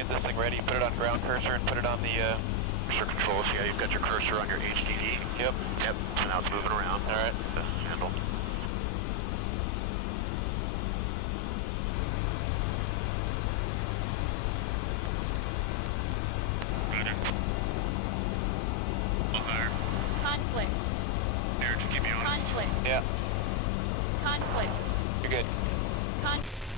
get this thing ready, put it on ground cursor and put it on the, Cursor controls, yeah, you've got your cursor on your HDD. Yep. Yep, so now it's moving around. All right. Handle. Roger. All fire. Conflict. Air, just keep me on. Conflict. Yeah, Conflict. you're good. Conflict.